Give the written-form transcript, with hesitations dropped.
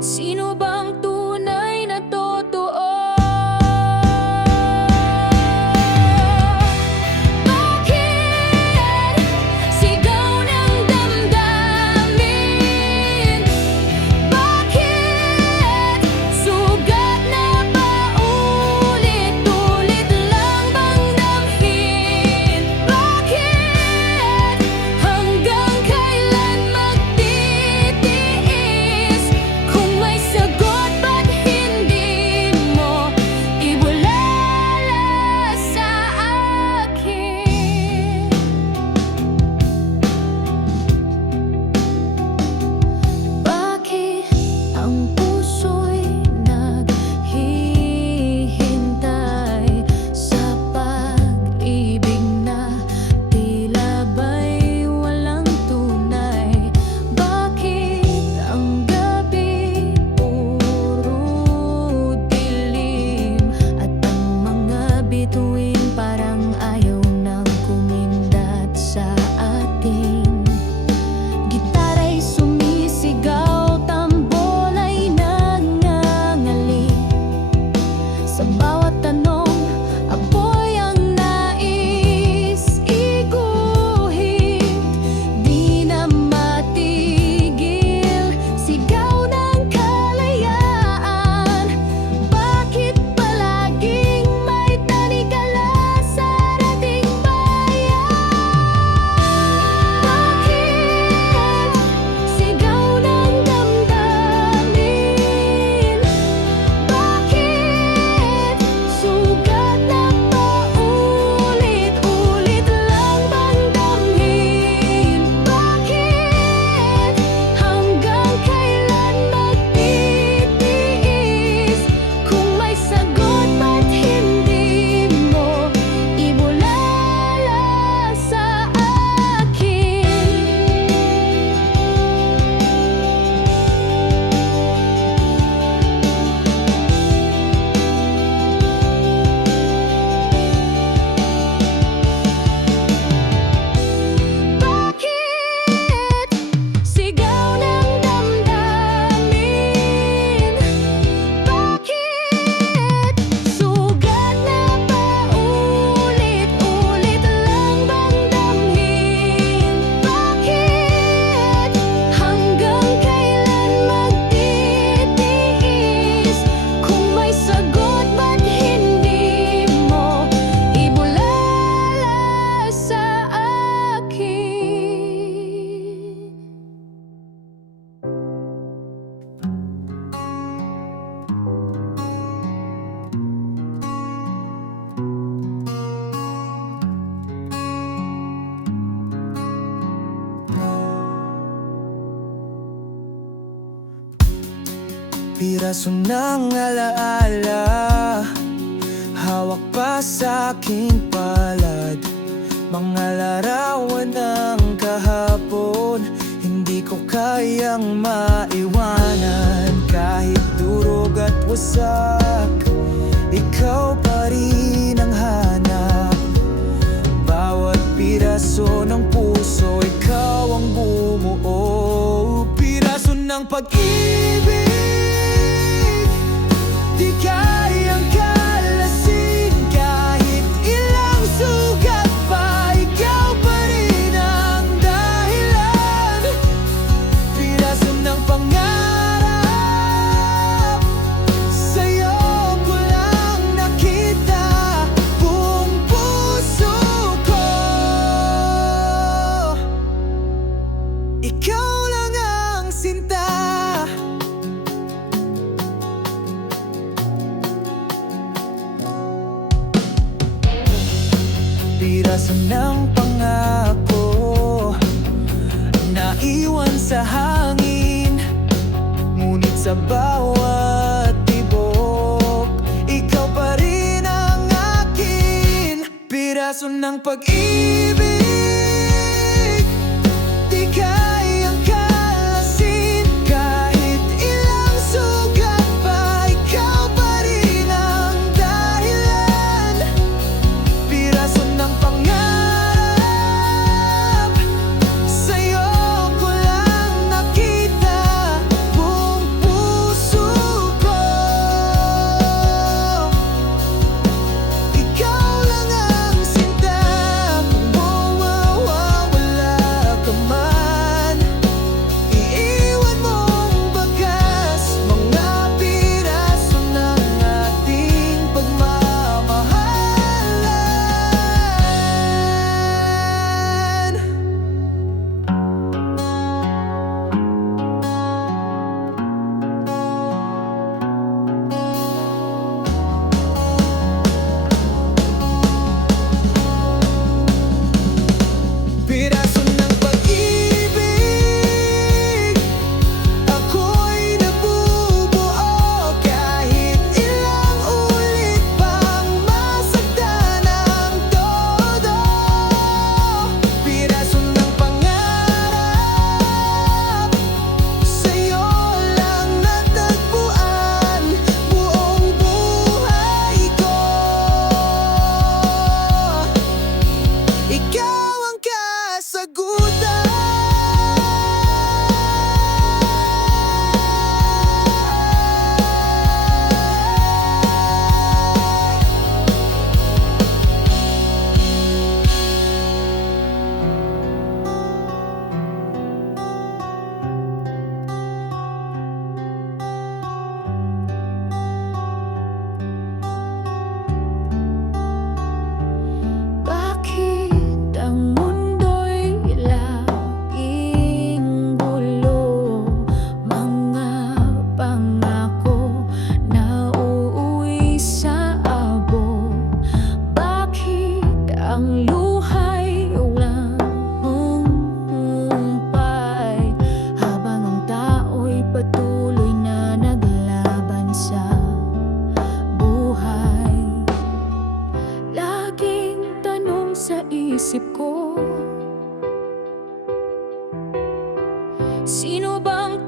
Sino bang tunay na totoo? Bakit sigaw ng damdamin? Bakit sugat na paulit-ulit lang bang damhin? Bakit hanggang kailan magtitiis? Kung may sagot, ba't hindi mo ibulala sa akin? Bakit ang puso'y naghihintay sa pag-ibig na tila ba'y walang tunay? Bakit ang gabi puro dilim at ang mga bituin parang ayaw nang kumindat sa atin? Gitara'y sumisigaw, tambol ay nangangaling. Sa bawat tanong, apoy ang nais iguhit. Di na matigil, sigaw ng kalayaan. Bakit palaging may tanikala sa ating bayan? Bakit sigaw ng damdamin? Bakit sugat na paulit-ulit lang bang damhin? Bakit hanggang kailan magtitiis? Kung may sagot, ba't hindi mo ibulala sa akin? Bakit sigaw ng damdamin? Bakit sugat na paulit-ulit lang bang damhin? Bakit hanggang kailan magtitiis? Kung may sagot, ba't hindi mo ibulala sa akin? Piraso ng alaala, hawak pa sa aking palad. Mga larawan ng kahapon, hindi ko kayang maiwanan. Kahit durog at wasak, ikaw pa rin ang hanap. Bawat piraso ng puso, ikaw ang bumuo. Piraso ng pag-ibig, di kayang kalasin. Kahit ilang sugat pa, ikaw pa rin ang dahilan. Piraso ng pangarap, sa'yo ko lang nakita buong puso ko. Ikaw lang ang sinta. Piraso ng pangako, naiwan sa hangin. Ngunit sa bawat tibok, ikaw pa rin ang akin. Piraso ng pag-ibig, di kayang kalasin. Kahit ilang sugat pa, ikaw pa rin ang dahilan. Piraso ng pangarap, sa'yo ko lang nakita buong puso. Sino bang